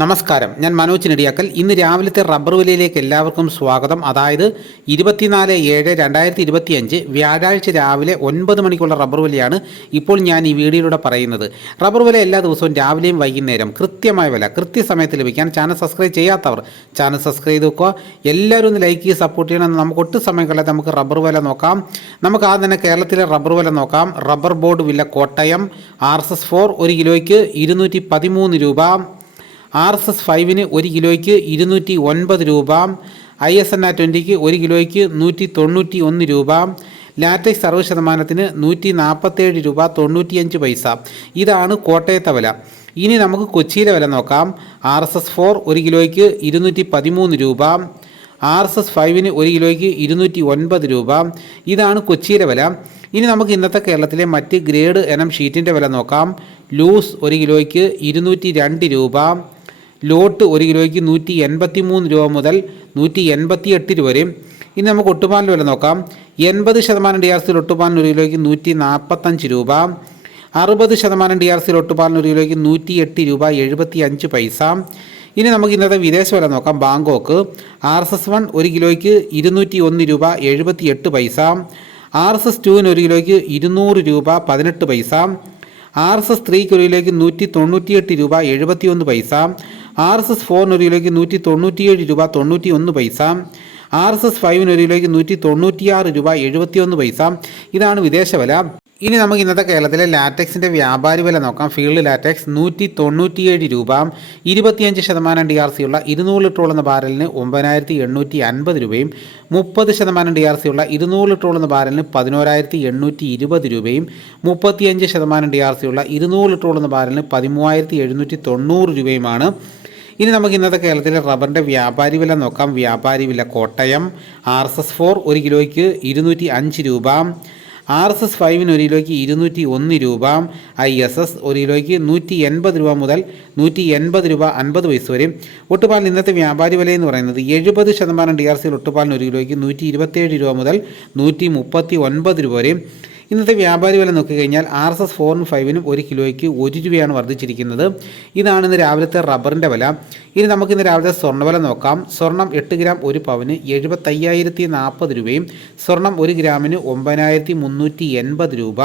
നമസ്കാരം. ഞാൻ മനോജ് നെടിയാക്കൽ. ഇന്ന് രാവിലത്തെ റബ്ബർ വിലയിലേക്ക് എല്ലാവർക്കും സ്വാഗതം. അതായത് ഇരുപത്തിനാല് ഏഴ് രണ്ടായിരത്തി ഇരുപത്തിയഞ്ച് വ്യാഴാഴ്ച രാവിലെ ഒൻപത് മണിക്കുള്ള റബ്ബർ വിലയാണ് ഇപ്പോൾ ഞാൻ ഈ വീഡിയോയിലൂടെ പറയുന്നത്. റബ്ബർ വില എല്ലാ ദിവസവും രാവിലെയും വൈകുന്നേരം കൃത്യമായ വില കൃത്യസമയത്ത് ലഭിക്കാൻ ചാനൽ സബ്സ്ക്രൈബ് ചെയ്യാത്തവർ ചാനൽ സബ്സ്ക്രൈബ് ചെയ്ത് വെക്കുക. എല്ലാവരും ഒന്ന് ലൈക്ക് ചെയ്ത് സപ്പോർട്ട് ചെയ്യണം നമുക്ക് ഒട്ടും സമയം കളയാതെ നമുക്ക് റബ്ബർ വില നോക്കാം. നമുക്ക് ആദ്യം തന്നെ കേരളത്തിലെ റബ്ബർ വില നോക്കാം. റബ്ബർ ബോർഡ് വില Kottayam R S S four ഒരു കിലോയ്ക്ക് ഇരുന്നൂറ്റി പതിമൂന്ന് രൂപ. ആർ എസ് എസ് ഫൈവിന് ഒരു കിലോയ്ക്ക് ഇരുന്നൂറ്റി ഒൻപത് രൂപ ഐ എസ് എൻ ആ ട്വന്റിക്ക് ഒരു കിലോയ്ക്ക് നൂറ്റി തൊണ്ണൂറ്റി ഒന്ന് രൂപ ലാറ്റക്സ് അറുപത് ശതമാനത്തിന് നൂറ്റി നാൽപ്പത്തേഴ് രൂപ തൊണ്ണൂറ്റിയഞ്ച് പൈസ. ഇതാണ് കോട്ടയത്തെ വില. ഇനി നമുക്ക് കൊച്ചിയിലെ വില നോക്കാം. ആർ എസ് എസ് ഫോർ ഒരു കിലോയ്ക്ക് ഇരുന്നൂറ്റി പതിമൂന്ന് രൂപ ആർ എസ് എസ് ഫൈവിന് ഒരു കിലോയ്ക്ക് ഇരുന്നൂറ്റി ഒൻപത് രൂപ. ഇതാണ് കൊച്ചിയിലെ വില. ഇനി നമുക്ക് ഇന്നത്തെ കേരളത്തിലെ മറ്റ് ഗ്രേഡ് എനം ഷീറ്റിന്റെ വില നോക്കാം. ലൂസ് ഒരു കിലോയ്ക്ക് ഇരുന്നൂറ്റി രണ്ട് രൂപ ലോട്ട് ഒരു കിലോയ്ക്ക് നൂറ്റി എൺപത്തി മൂന്ന് രൂപ മുതൽ നൂറ്റി എൺപത്തി എട്ട് രൂപ വരെയും. ഇനി നമുക്ക് ഒട്ടുപാലിന്റെ വില നോക്കാം. എൺപത് ശതമാനം ഡി ആർ സിയിൽ ഒട്ടുപാലിന് ഒരു കിലോയ്ക്ക് നൂറ്റി നാൽപ്പത്തഞ്ച് രൂപ. അറുപത് ശതമാനം ഡി ആർ സിയിൽ ഒട്ടുപാലിന് ഒരു കിലോയ്ക്ക് നൂറ്റി എട്ട് രൂപ എഴുപത്തി അഞ്ച് പൈസ. ഇനി നമുക്ക് ഇന്നത്തെ വിദേശ വില നോക്കാം. Bangkok R S S one ഒരു കിലോയ്ക്ക് ഇരുന്നൂറ്റി ഒന്ന് രൂപ എഴുപത്തി എട്ട് പൈസ. ആർ എസ് എസ് ടുവിന് ഒരു കിലോയ്ക്ക് ഇരുന്നൂറ് രൂപ പതിനെട്ട് പൈസ. ആർ എസ് എസ് ത്രീക്ക് ഒരു കിലോയ്ക്ക് നൂറ്റി തൊണ്ണൂറ്റിയെട്ട് രൂപ എഴുപത്തിയൊന്ന് പൈസ. ആർ എസ് എസ് ഫോറിനൊരു കിലോയ്ക്ക് നൂറ്റി തൊണ്ണൂറ്റിയേഴ് രൂപ തൊണ്ണൂറ്റി ഒന്ന് പൈസ. ആർ എസ് എസ് ഫൈവിന് കിലോയ്ക്ക് നൂറ്റി തൊണ്ണൂറ്റിയാറ് രൂപ എഴുപത്തിയൊന്ന് പൈസ. ഇതാണ് വിദേശ വില. ഇനി നമുക്ക് ഇന്നത്തെ കേരളത്തിലെ ലാറ്റക്സിന്റെ വ്യാപാരി വില നോക്കാം. ഫീൽഡ് ലാറ്റക്സ് നൂറ്റി തൊണ്ണൂറ്റിയേഴ് രൂപ. ഇരുപത്തിയഞ്ച് ശതമാനം ഡി ആർ സി ഉള്ള ഇരുന്നൂറ് ലിറ്റർ എന്ന ബാരലിന് ഒമ്പതിനായിരത്തി എണ്ണൂറ്റി അൻപത് രൂപയും മുപ്പത് ശതമാനം ഡി ആർ സി ഉള്ള ഇരുന്നൂറ് ലിറ്റർ ഉള്ള ബാരലിന് പതിനോരായിരത്തി എണ്ണൂറ്റി ഇരുപത് രൂപയും മുപ്പത്തിയഞ്ച് ശതമാനം ഡി ആർ സി ഉള്ള ഇരുന്നൂറ് ലിറ്റർ ഉള്ള ബാരലിന് പതിമൂവായിരത്തി എഴുന്നൂറ്റി തൊണ്ണൂറ് രൂപയുമാണ്. ഇനി നമുക്ക് ഇന്നത്തെ കേരളത്തിലെ റബ്ബറിന്റെ വ്യാപാരി വില നോക്കാം. വ്യാപാരി വില Kottayam R S S four ഒരു കിലോയ്ക്ക് ഇരുന്നൂറ്റി അഞ്ച് രൂപ. ആർ എസ് എസ് ഫൈവിന് ഒരു കിലോയ്ക്ക് ഇരുന്നൂറ്റി ഒന്ന് രൂപ. ഐ എസ് എസ് ഒരു കിലോയ്ക്ക് നൂറ്റി എൺപത് രൂപ മുതൽ നൂറ്റി എൺപത് രൂപ അൻപത് പൈസ വരെ. ഒട്ടുപാലിന് ഇന്നത്തെ വ്യാപാരി വില എന്ന് പറയുന്നത് എഴുപത് ശതമാനം ഡി ആർ സിയിൽ ഒട്ടുപാലിന് ഒരു കിലോയ്ക്ക് നൂറ്റി ഇരുപത്തേഴ് രൂപ മുതൽ നൂറ്റി മുപ്പത്തി ഒൻപത് രൂപ വരെയും ഇന്നത്തെ വ്യാപാരി വില നോക്കിക്കഴിഞ്ഞാൽ ആർ എസ് എസ് ഫോറിനും ഫൈവിനും ഒരു കിലോയ്ക്ക് ഒരു രൂപയാണ് വർദ്ധിച്ചിരിക്കുന്നത്. ഇതാണ് ഇന്ന് രാവിലത്തെ റബ്ബറിന്റെ വില. ഇനി നമുക്ക് ഇന്ന് രാവിലത്തെ സ്വർണ വില നോക്കാം. സ്വർണം എട്ട് ഗ്രാം ഒരു പവന് എഴുപത്തയ്യായിരത്തി നാൽപ്പത് രൂപയും സ്വർണം ഒരു ഗ്രാമിന് ഒമ്പതിനായിരത്തി മുന്നൂറ്റി എൺപത് രൂപ.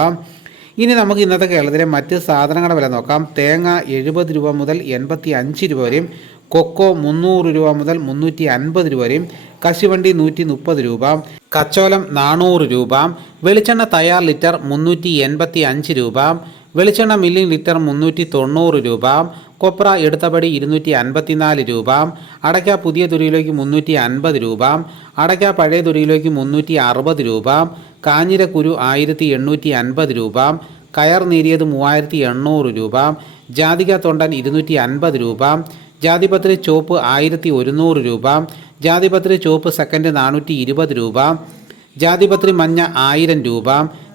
ഇനി നമുക്ക് ഇന്നത്തെ കേരളത്തിലെ മറ്റ് സാധനങ്ങളുടെ വില നോക്കാം. തേങ്ങ എഴുപത് രൂപ മുതൽ എൺപത്തി അഞ്ച് രൂപ വരെയും കൊക്കോ മുന്നൂറ് രൂപ മുതൽ മുന്നൂറ്റി അൻപത് രൂപ വരെയും കശുവണ്ടി നൂറ്റി മുപ്പത് രൂപ കച്ചോലം നാനൂറ് രൂപ വെളിച്ചെണ്ണ തയ്യാർ ലിറ്റർ മുന്നൂറ്റി എൺപത്തി അഞ്ച് രൂപ വെളിച്ചെണ്ണ മില്ലിംഗ് ലിറ്റർ മുന്നൂറ്റി തൊണ്ണൂറ് രൂപ കൊപ്ര എടുത്തപടി ഇരുന്നൂറ്റി അൻപത്തിനാല് രൂപ അടയ്ക്ക പുതിയ തുരിയിലേക്ക് മുന്നൂറ്റി അൻപത് രൂപ അടയ്ക്ക പഴയ തുരിയിലേക്ക് മുന്നൂറ്റി അറുപത് രൂപ കാഞ്ഞിരക്കുരു ആയിരത്തി എണ്ണൂറ്റി അൻപത് രൂപ കയർ നേരിയത് മൂവായിരത്തി എണ്ണൂറ് രൂപ ജാതിക തൊണ്ടൻ ഇരുന്നൂറ്റി അൻപത് രൂപ ജാതിപത്രി ചോപ്പ് ആയിരത്തി ഒരുന്നൂറ് രൂപ ജാതിപത്രി ചുവപ്പ് സെക്കൻഡ് നാനൂറ്റി ഇരുപത് രൂപ. ജാതിപത്രി മഞ്ഞ ആയിരം രൂപ.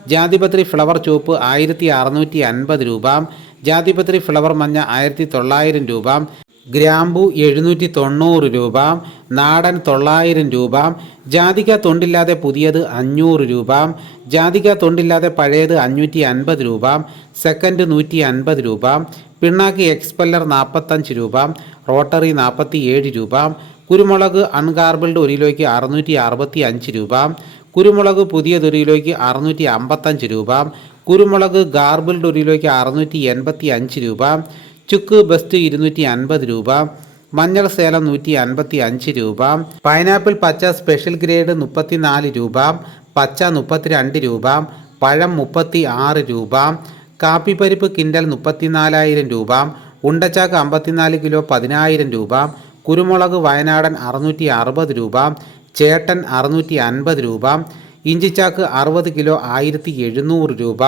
ജാതിപത്രി ഫ്ലവർ ചുവപ്പ് ആയിരത്തി അറുന്നൂറ്റി അൻപത് രൂപ. ജാതിപത്രി ഫ്ലവർ മഞ്ഞ ആയിരത്തി തൊള്ളായിരം രൂപ. ഗ്രാമ്പു എഴുന്നൂറ്റി തൊണ്ണൂറ് രൂപ. നാടൻ തൊള്ളായിരം രൂപ. ജാതിക തൊണ്ടില്ലാതെ പുതിയത് അഞ്ഞൂറ് രൂപ. ജാതിക തൊണ്ടില്ലാതെ പഴയത് അഞ്ഞൂറ്റി അൻപത് രൂപ. സെക്കൻഡ് നൂറ്റി അൻപത് രൂപ. പിണ്ണാക്ക് എക്സ്പെല്ലർ നാൽപ്പത്തഞ്ച് രൂപ. റോട്ടറി നാൽപ്പത്തി ഏഴ് രൂപ. കുരുമുളക് അൺഗാർബിൾഡ് ഒരു കിലോയ്ക്ക് അറുന്നൂറ്റി അറുപത്തി അഞ്ച് രൂപ കുരുമുളക് പുതിയത് ഒരു കിലോയ്ക്ക് അറുന്നൂറ്റി അമ്പത്തഞ്ച് രൂപ കുരുമുളക് ഗാർബിൾഡ് ഒരു കിലോയ്ക്ക് അറുന്നൂറ്റി എൺപത്തി അഞ്ച് രൂപ ചുക്ക് ബെസ്റ്റ് ഇരുന്നൂറ്റി അൻപത് രൂപ മഞ്ഞൾ സേലം നൂറ്റി അൻപത്തി അഞ്ച് രൂപ പൈനാപ്പിൾ പച്ച സ്പെഷ്യൽ ഗ്രേഡ് മുപ്പത്തിനാല് രൂപ പച്ച മുപ്പത്തിരണ്ട് രൂപ പഴം മുപ്പത്തി ആറ് രൂപ കാപ്പിപ്പരിപ്പ് കിൻഡൽ മുപ്പത്തിനാലായിരം രൂപ ഉണ്ടച്ചാക്ക് അമ്പത്തിനാല് കിലോ പതിനായിരം രൂപ കുരുമുളക് വയനാടൻ അറുന്നൂറ്റി അറുപത് രൂപ ചേട്ടൻ അറുന്നൂറ്റി അൻപത് രൂപ ഇഞ്ചിച്ചാക്ക് അറുപത് കിലോ ആയിരത്തി എഴുന്നൂറ് രൂപ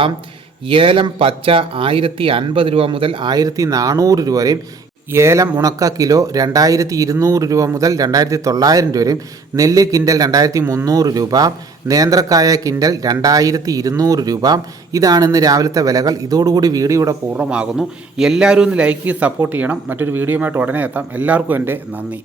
ഏലം പച്ച ആയിരത്തി അൻപത് രൂപ മുതൽ ആയിരത്തി നാനൂറ് രൂപ വരെയും ഏലം ഉണക്ക കിലോ രണ്ടായിരത്തി ഇരുന്നൂറ് രൂപ മുതൽ രണ്ടായിരത്തി തൊള്ളായിരം രൂപ വരെയും. നെല്ല് കിൻഡൽ രണ്ടായിരത്തി മുന്നൂറ് രൂപ. നേന്ത്രക്കായ കിൻഡൽ രണ്ടായിരത്തി ഇരുന്നൂറ് രൂപ. ഇതാണ് ഇന്ന് രാവിലത്തെ വിലകൾ. ഇതോടുകൂടി വീഡിയോ ഇവിടെ പൂർണമാകുന്നു. എല്ലാവരും ഒന്ന് ലൈക്ക് സപ്പോർട്ട് ചെയ്യണം. മറ്റൊരു വീഡിയോയുമായിട്ട് ഉടനെ എത്താം. എല്ലാവർക്കും എന്റെ നന്ദി.